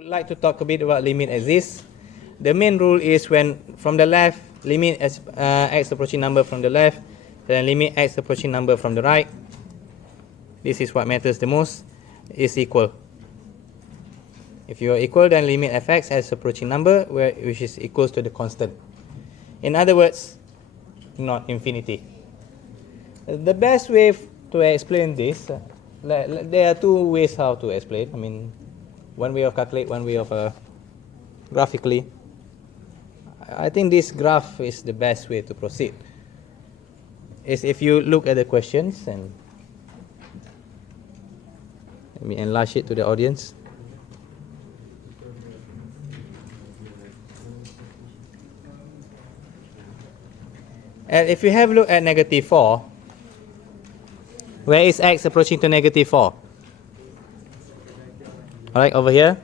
I'd like to talk a bit about limit exists. The main rule is when from the left, limit x approaching number from the left, then limit x approaching number from the right. This is what matters the most, is equal. If you are equal, then limit fx as approaching number, which is equals to the constant. In other words, not infinity. The best way to explain this, there are two ways how to explain. I mean, one way of calculate, one way of graphically. I think this graph is the best way to proceed. Is if you look at the questions, and let me enlarge it to the audience. And if you have a look at negative 4, where is x approaching to negative 4? Alright, over here.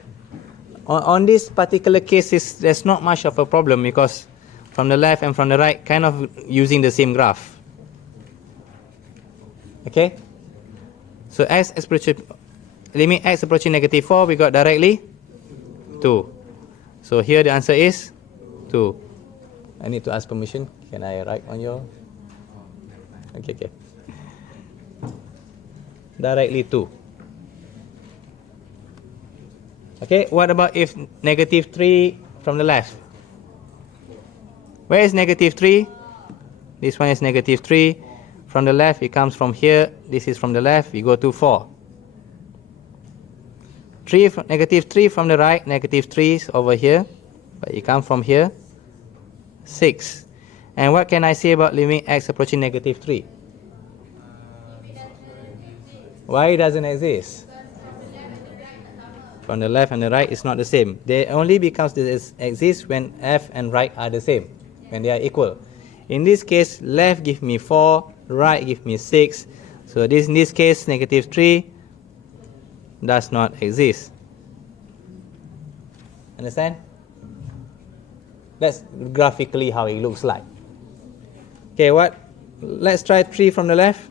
On this particular case, there's not much of a problem because from the left and from the right, kind of using the same graph. Okay? So limit x approaching negative 4, we got directly 2. So here the answer is 2. I need to ask permission. Can I write on your? Okay. Directly 2. Okay, what about if negative 3 from the left? Where is negative 3? This one is negative 3. From the left, it comes from here. This is from the left. We go to 4. Negative 3 from the right. Negative 3 is over here. But it comes from here. 6. And what can I say about limit x approaching negative 3? Why it doesn't exist? From the left and the right is not the same. They only exist when f and right are the same, when they are equal. In this case, left give me 4, right give me 6. So in this case, negative 3 does not exist. Understand? That's graphically how it looks like. Okay, let's try 3 from the left.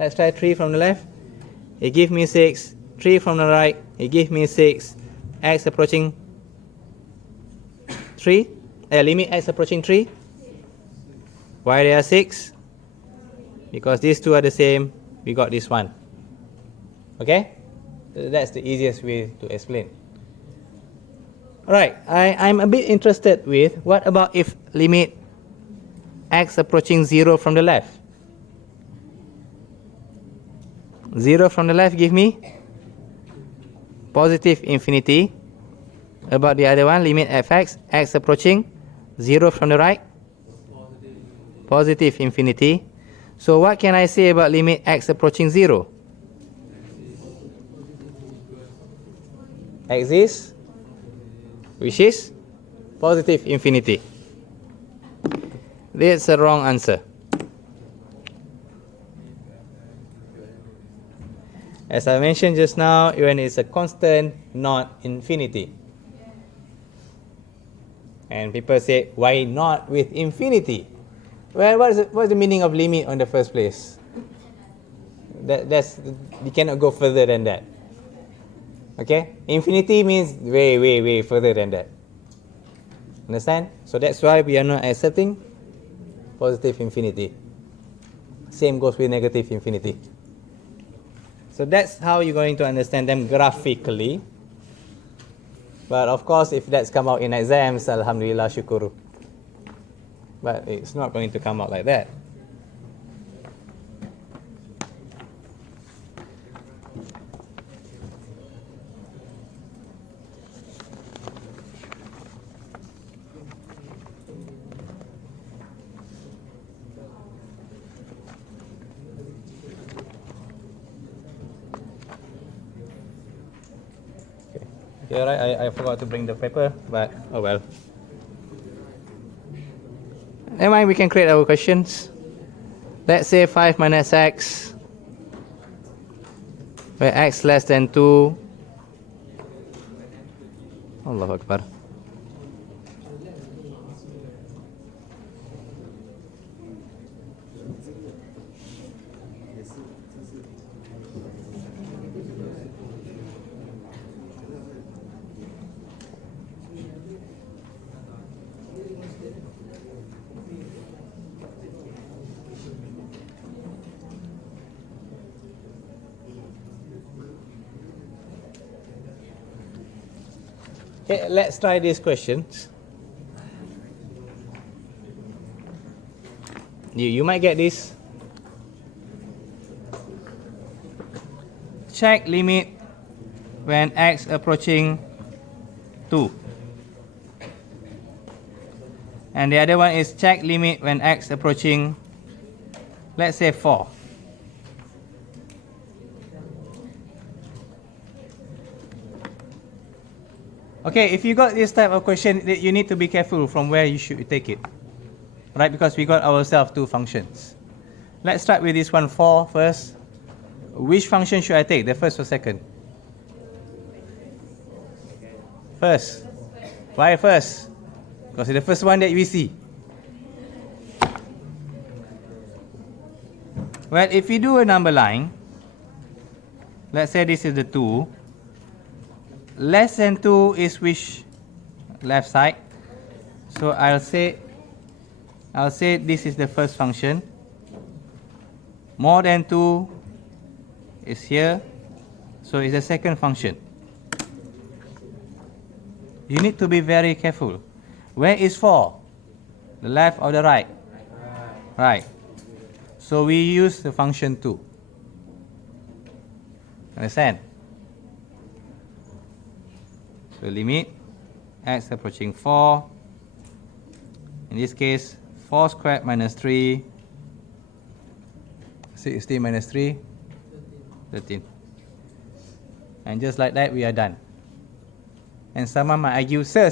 Let's try 3 from the left. It gives me 6. 3 from the right, it gives me 6. X approaching 3. Limit x approaching 3. Why there are 6? Because these two are the same. We got this one. Okay? That's the easiest way to explain. Alright, I'm a bit interested with what about if limit x approaching 0 from the left? 0 from the left give me positive infinity. About the other one, limit fx, x approaching 0 from the right? Positive infinity. So what can I say about limit x approaching 0? Exists, which is positive infinity. That's a wrong answer. As I mentioned just now, when it's a constant, not infinity. And people say, why not with infinity? Well, what's the meaning of limit in the first place? You cannot go further than that. Okay? Infinity means way further than that. Understand? So that's why we are not accepting positive infinity. Same goes with negative infinity. So that's how you're going to understand them graphically. But of course, if that's come out in exams, alhamdulillah, shukuru. But it's not going to come out like that. Okay, right. I forgot to bring the paper, but oh well. Never mind, we can create our questions. Let's say 5 minus x, where x less than 2. Allahu Akbar. Okay, let's try these questions. You might get this. Check limit when x approaching 2. And the other one is check limit when x approaching, let's say, 4. Okay, if you got this type of question, you need to be careful from where you should take it. Right, because we got ourselves 2 functions. Let's start with this one 4 first. Which function should I take, the first or second? First. Why first? Because it's the first one that we see. Well, if you do a number line, let's say this is the 2. Less than 2 is which left side? So I'll say this is the first function. More than 2 is here. So it's the second function. You need to be very careful. Where is 4? The left or the right? Right. So we use the function 2. Understand? So limit x approaching 4. In this case, 4 squared minus 3. 60 minus 3. 13. And just like that, we are done. And someone might argue, sir,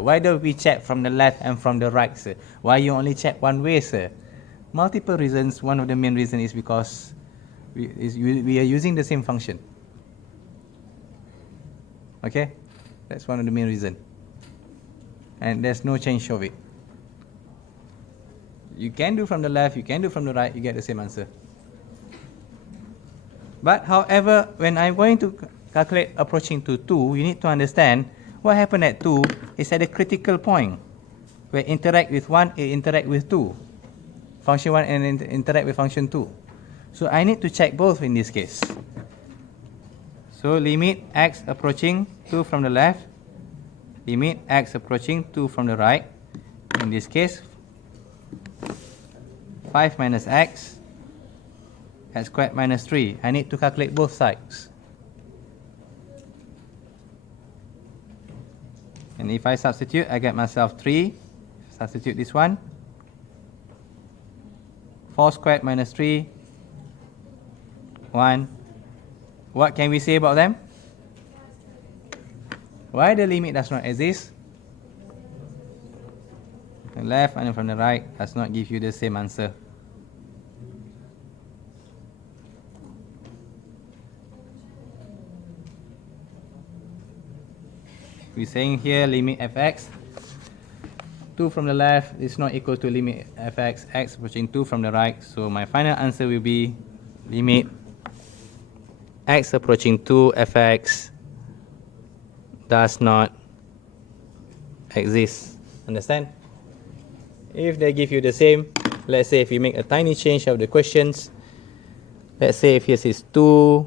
why don't we check from the left and from the right, sir? Why you only check one way, sir? Multiple reasons. One of the main reasons is because we are using the same function. Okay? That's one of the main reasons. And there's no change of it. You can do from the left, you can do from the right, you get the same answer. But however, when I'm going to calculate approaching to 2, you need to understand what happened at 2 is at a critical point where interact with 1, it interact with 2. Function 1 and interact with function 2. So I need to check both in this case. So limit x approaching 2 from the left, limit x approaching 2 from the right. In this case, 5 minus x squared minus 3. I need to calculate both sides. And if I substitute, I get myself 3. Substitute this one. 4 squared minus 3. 1. What can we say about them? Why the limit does not exist? From the left and from the right does not give you the same answer. We're saying here limit fx 2 from the left is not equal to limit fx x approaching 2 from the right. So my final answer will be limit x approaching 2 fx does not exist. Understand? If they give you the same, let's say if you make a tiny change of the questions, let's say if here is 2,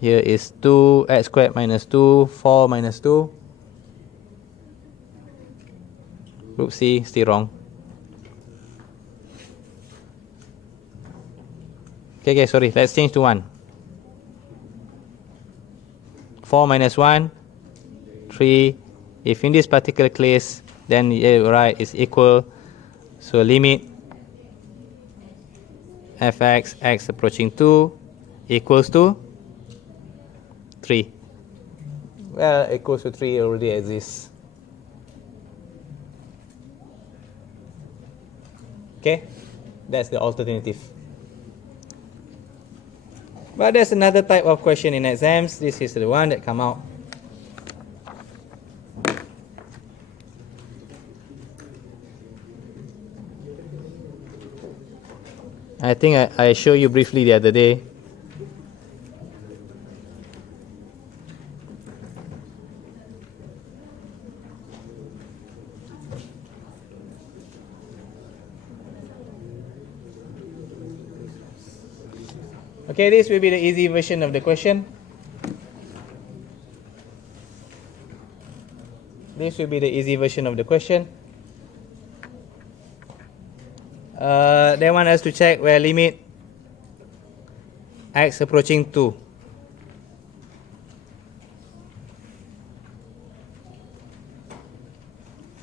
here is 2, x squared minus 2, 4 minus 2. Group C, still wrong. Okay, sorry, let's change to 1. 4 minus 1, 3. If in this particular case, then right is equal. So limit fx x approaching 2 equals to 3. Well, equals to 3 already exists. Okay, that's the alternative. But there's another type of question in exams. This is the one that come out. I think I showed you briefly the other day. Okay, this will be the easy version of the question. This will be the easy version of the question. They want us to check where limit x approaching 2.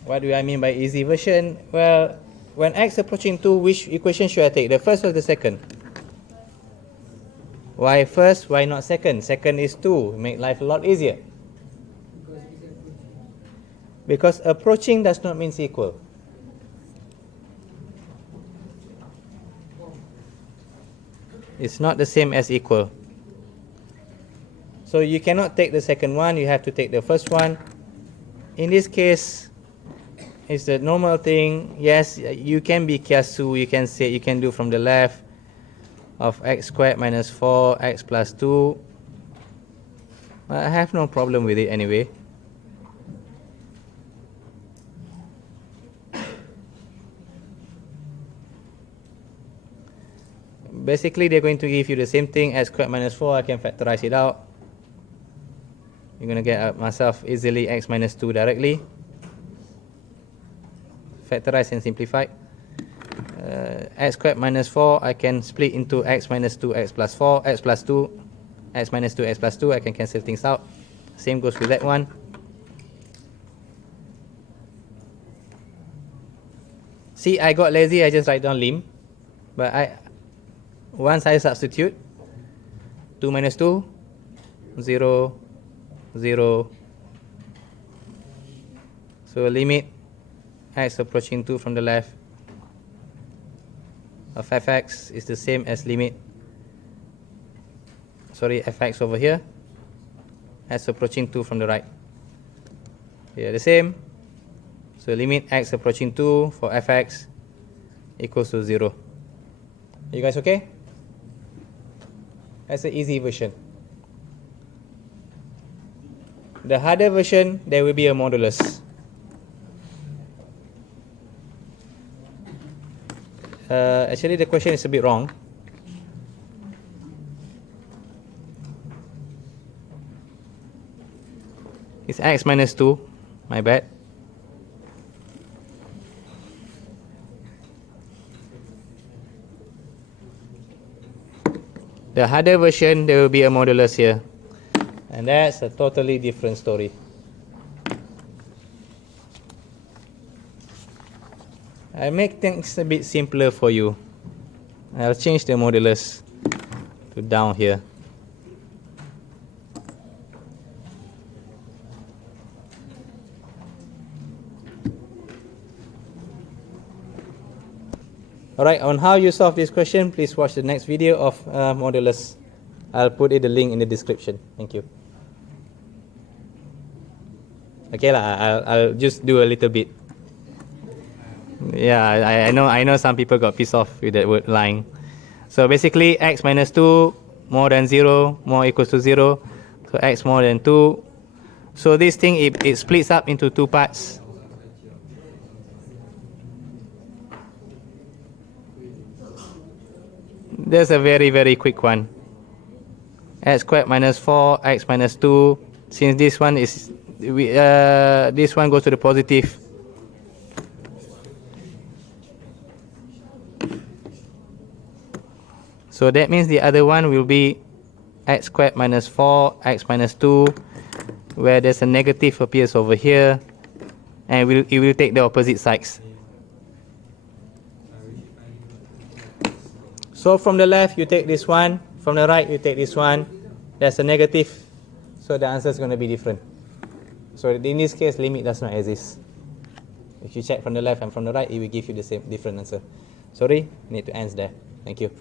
What do I mean by easy version? Well, when x approaching 2, which equation should I take? The first or the second? Why first? Why not second? Second is 2. Make life a lot easier. Because approaching does not mean equal. It's not the same as equal. So you cannot take the second one, you have to take the first one. In this case, it's the normal thing. Yes, you can be kiasu, you can say, you can do from the left of x squared minus 4x plus 2. I have no problem with it anyway. Basically, they're going to give you the same thing, x squared minus 4. I can factorize it out. You're going to get myself easily x minus 2 directly. Factorize and simplify. X squared minus 4, I can split into x minus 2, x plus 4, x plus 2, x minus 2, x plus 2. I can cancel things out. Same goes with that one. See, I got lazy, I just write down lim. But once I substitute, 2 minus 2, 0, 0. So limit x approaching 2 from the left of fx is the same as limit, fx over here, x approaching 2 from the right. They are the same. So limit x approaching 2 for fx equals to 0. You guys okay? That's the easy version. The harder version, there will be a modulus. Actually, the question is a bit wrong. It's x minus 2. My bad. The harder version, there will be a modulus here. And that's a totally different story. I make things a bit simpler for you. I'll change the modulus to down here. Alright, on how you solve this question, please watch the next video of modulus. I'll put the link in the description. Thank you. Okay, I'll just do a little bit. Yeah, I know some people got pissed off with that word lying. So basically, x minus 2 more than 0, more equals to 0. So x more than 2. So this thing, it splits up into two parts. There's a very, very quick one. X squared minus 4, x minus 2. Since this one is, this one goes to the positive. So that means the other one will be x squared minus 4, x minus 2, where there's a negative appears over here, and it will take the opposite sides. So from the left, you take this one. From the right, you take this one. There's a negative, so the answer is going to be different. So in this case, limit does not exist. If you check from the left and from the right, it will give you the same different answer. Sorry, need to end there. Thank you.